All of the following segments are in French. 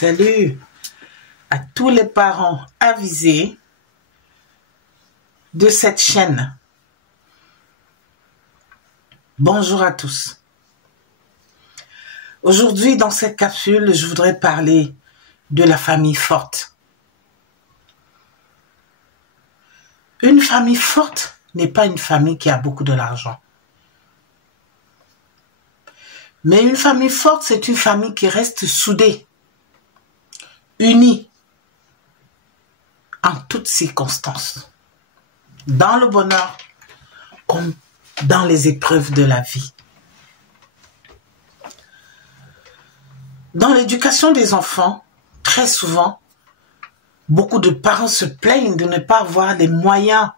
Salut à tous les parents avisés de cette chaîne. Bonjour à tous. Aujourd'hui, dans cette capsule, je voudrais parler de la famille forte. Une famille forte n'est pas une famille qui a beaucoup de l'argent. Mais une famille forte, c'est une famille qui reste soudée, unie en toutes circonstances, dans le bonheur comme dans les épreuves de la vie. Dans l'éducation des enfants, très souvent, beaucoup de parents se plaignent de ne pas avoir les moyens.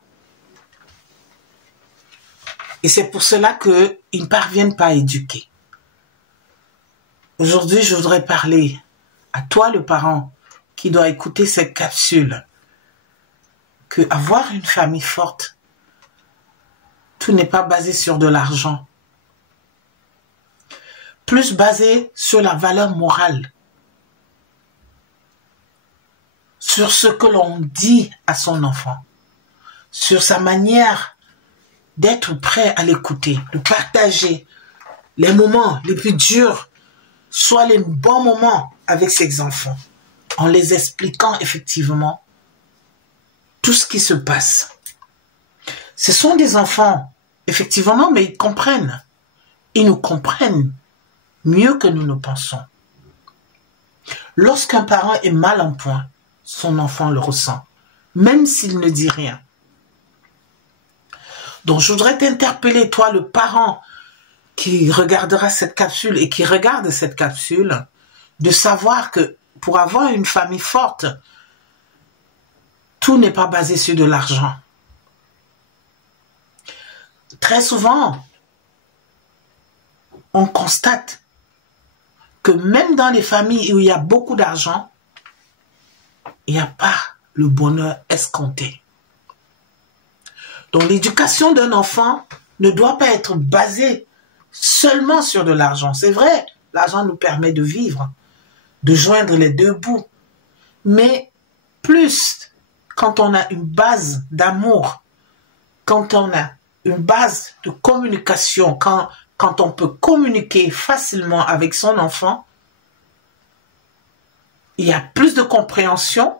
Et c'est pour cela qu'ils ne parviennent pas à éduquer. Aujourd'hui, je voudrais parler à toi, le parent, qui doit écouter cette capsule, que avoir une famille forte, tout n'est pas basé sur de l'argent. Plus basé sur la valeur morale, sur ce que l'on dit à son enfant, sur sa manière d'être prêt à l'écouter, de partager les moments les plus durs, soit les bons moments avec ses enfants, en les expliquant effectivement tout ce qui se passe. Ce sont des enfants, effectivement, mais ils comprennent. Ils nous comprennent mieux que nous ne pensons. Lorsqu'un parent est mal en point, son enfant le ressent, même s'il ne dit rien. Donc, je voudrais t'interpeller, toi, le parent qui regardera cette capsule et qui regarde cette capsule, de savoir que pour avoir une famille forte, tout n'est pas basé sur de l'argent. Très souvent, on constate que même dans les familles où il y a beaucoup d'argent, il n'y a pas le bonheur escompté. Donc l'éducation d'un enfant ne doit pas être basée seulement sur de l'argent. C'est vrai, l'argent nous permet de vivre, de joindre les deux bouts. Mais plus quand on a une base d'amour, quand on a une base de communication, quand on peut communiquer facilement avec son enfant, il y a plus de compréhension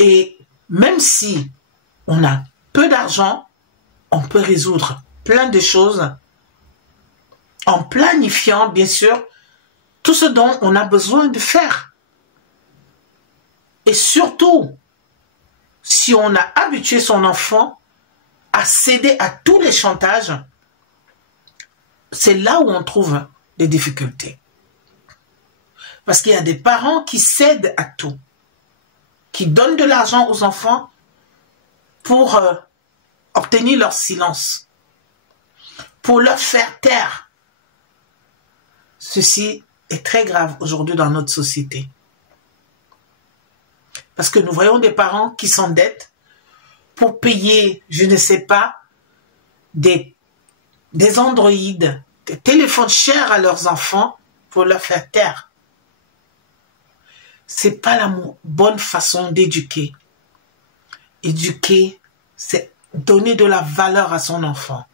et même si on a peu d'argent, on peut résoudre plein de choses en planifiant, bien sûr, tout ce dont on a besoin de faire. Et surtout, si on a habitué son enfant à céder à tous les chantages, c'est là où on trouve des difficultés. Parce qu'il y a des parents qui cèdent à tout, qui donnent de l'argent aux enfants pour obtenir leur silence, pour leur faire taire. Ceci est très grave aujourd'hui dans notre société. Parce que nous voyons des parents qui s'endettent pour payer, je ne sais pas, des androïdes, des téléphones chers à leurs enfants pour leur faire taire. C'est pas la bonne façon d'éduquer. Éduquer, c'est donner de la valeur à son enfant.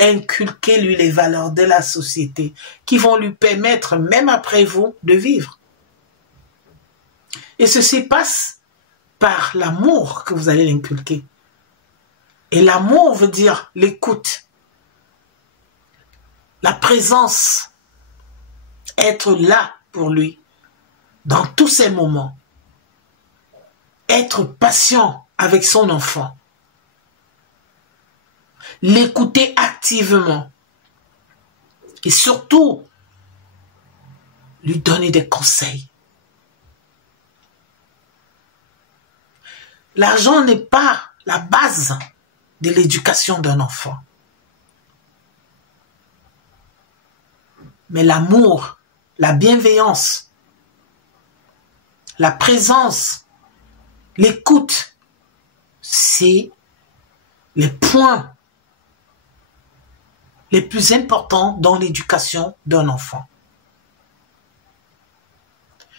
Inculquer lui les valeurs de la société qui vont lui permettre, même après vous, de vivre. Et ceci passe par l'amour que vous allez l'inculquer. Et l'amour veut dire l'écoute, la présence, être là pour lui dans tous ces moments, être patient avec son enfant, l'écouter activement et surtout lui donner des conseils. L'argent n'est pas la base de l'éducation d'un enfant. Mais l'amour, la bienveillance, la présence, l'écoute, c'est les points les plus importants dans l'éducation d'un enfant.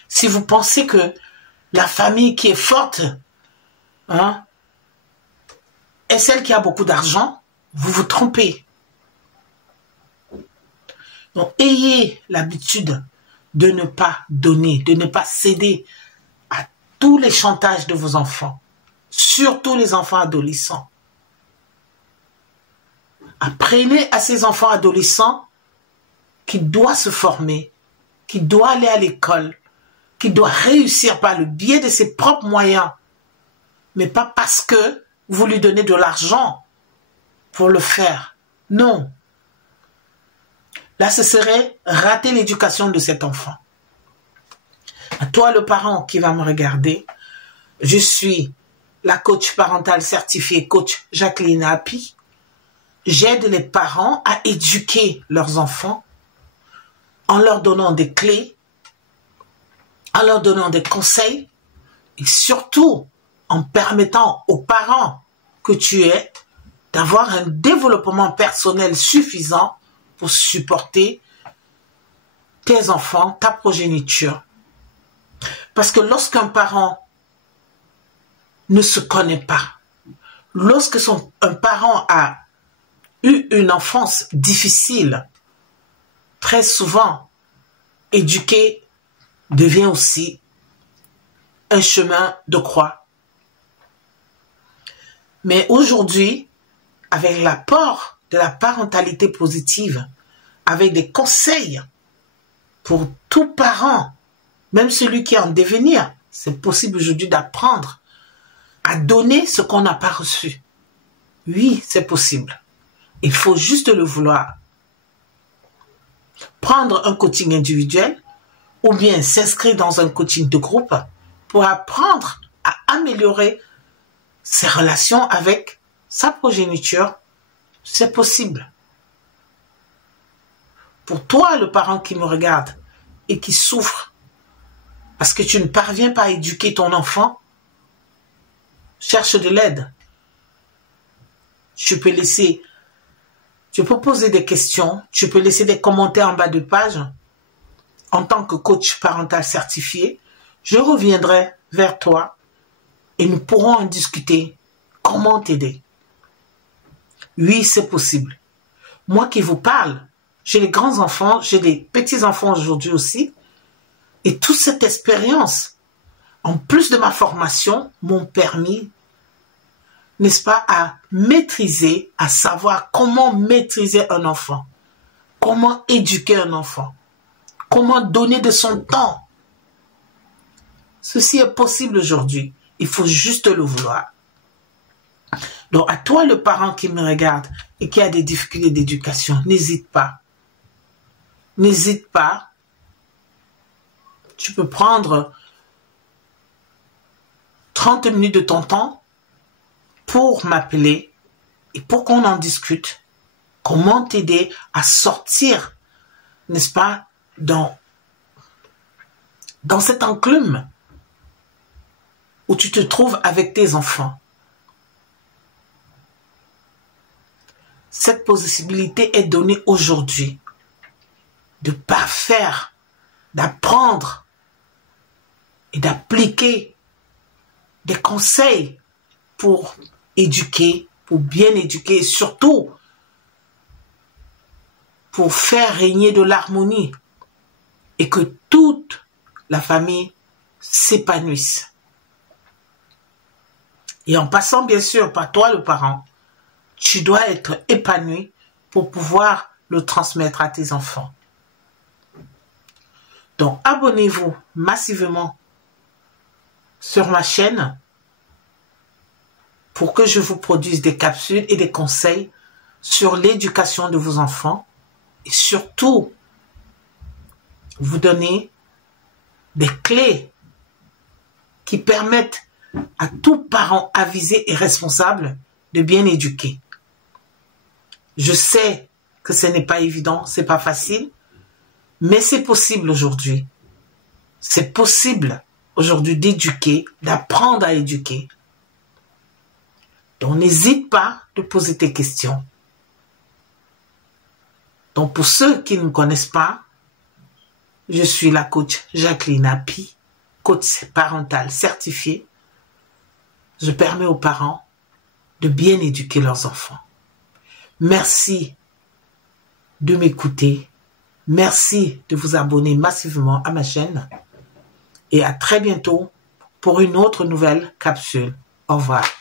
Si vous pensez que la famille qui est forte hein, est celle qui a beaucoup d'argent, vous vous trompez. Donc, ayez l'habitude de ne pas donner, de ne pas céder à tous les chantages de vos enfants, surtout les enfants adolescents. Apprenez à ces enfants adolescents qui doivent se former, qui doivent aller à l'école, qui doivent réussir par le biais de ses propres moyens, mais pas parce que vous lui donnez de l'argent pour le faire. Non. Là, ce serait rater l'éducation de cet enfant. À toi, le parent qui va me regarder, je suis la coach parentale certifiée, coach Jacqueline Happy. J'aide les parents à éduquer leurs enfants en leur donnant des clés, en leur donnant des conseils et surtout en permettant aux parents que tu es d'avoir un développement personnel suffisant pour supporter tes enfants, ta progéniture. Parce que lorsqu'un parent ne se connaît pas, lorsque un parent a eu une enfance difficile, très souvent, éduquer devient aussi un chemin de croix. Mais aujourd'hui, avec l'apport de la parentalité positive, avec des conseils pour tout parent, même celui qui est en devenir, c'est possible aujourd'hui d'apprendre à donner ce qu'on n'a pas reçu. Oui, c'est possible. Il faut juste le vouloir. Prendre un coaching individuel ou bien s'inscrire dans un coaching de groupe pour apprendre à améliorer ses relations avec sa progéniture, c'est possible. Pour toi, le parent qui me regarde et qui souffre parce que tu ne parviens pas à éduquer ton enfant, cherche de l'aide. Tu peux poser des questions, tu peux laisser des commentaires en bas de page. En tant que coach parental certifié, je reviendrai vers toi et nous pourrons en discuter. Comment t'aider? Oui, c'est possible. Moi qui vous parle, j'ai des grands enfants, j'ai des petits enfants aujourd'hui aussi. Et toute cette expérience, en plus de ma formation, m'ont permis, n'est-ce pas, à maîtriser, à savoir comment maîtriser un enfant, comment éduquer un enfant, comment donner de son temps. Ceci est possible aujourd'hui. Il faut juste le vouloir. Donc, à toi, le parent qui me regarde et qui a des difficultés d'éducation, n'hésite pas. N'hésite pas. Tu peux prendre 30 minutes de ton temps pour m'appeler et pour qu'on en discute. Comment t'aider à sortir, n'est-ce pas, dans cette enclume où tu te trouves avec tes enfants. Cette possibilité est donnée aujourd'hui de parfaire, d'apprendre et d'appliquer des conseils pour éduquer, pour bien éduquer et surtout pour faire régner de l'harmonie et que toute la famille s'épanouisse. Et en passant bien sûr par toi le parent, tu dois être épanoui pour pouvoir le transmettre à tes enfants. Donc abonnez-vous massivement sur ma chaîne pour que je vous produise des capsules et des conseils sur l'éducation de vos enfants et surtout vous donner des clés qui permettent à tout parent avisé et responsable de bien éduquer. Je sais que ce n'est pas évident, c'est pas facile, mais c'est possible aujourd'hui. C'est possible aujourd'hui d'éduquer, d'apprendre à éduquer. Donc n'hésite pas de poser tes questions. Donc pour ceux qui ne me connaissent pas, je suis la coach Jacqueline Happy coach parental certifié, je permets aux parents de bien éduquer leurs enfants. Merci de m'écouter. Merci de vous abonner massivement à ma chaîne. Et à très bientôt pour une autre nouvelle capsule. Au revoir.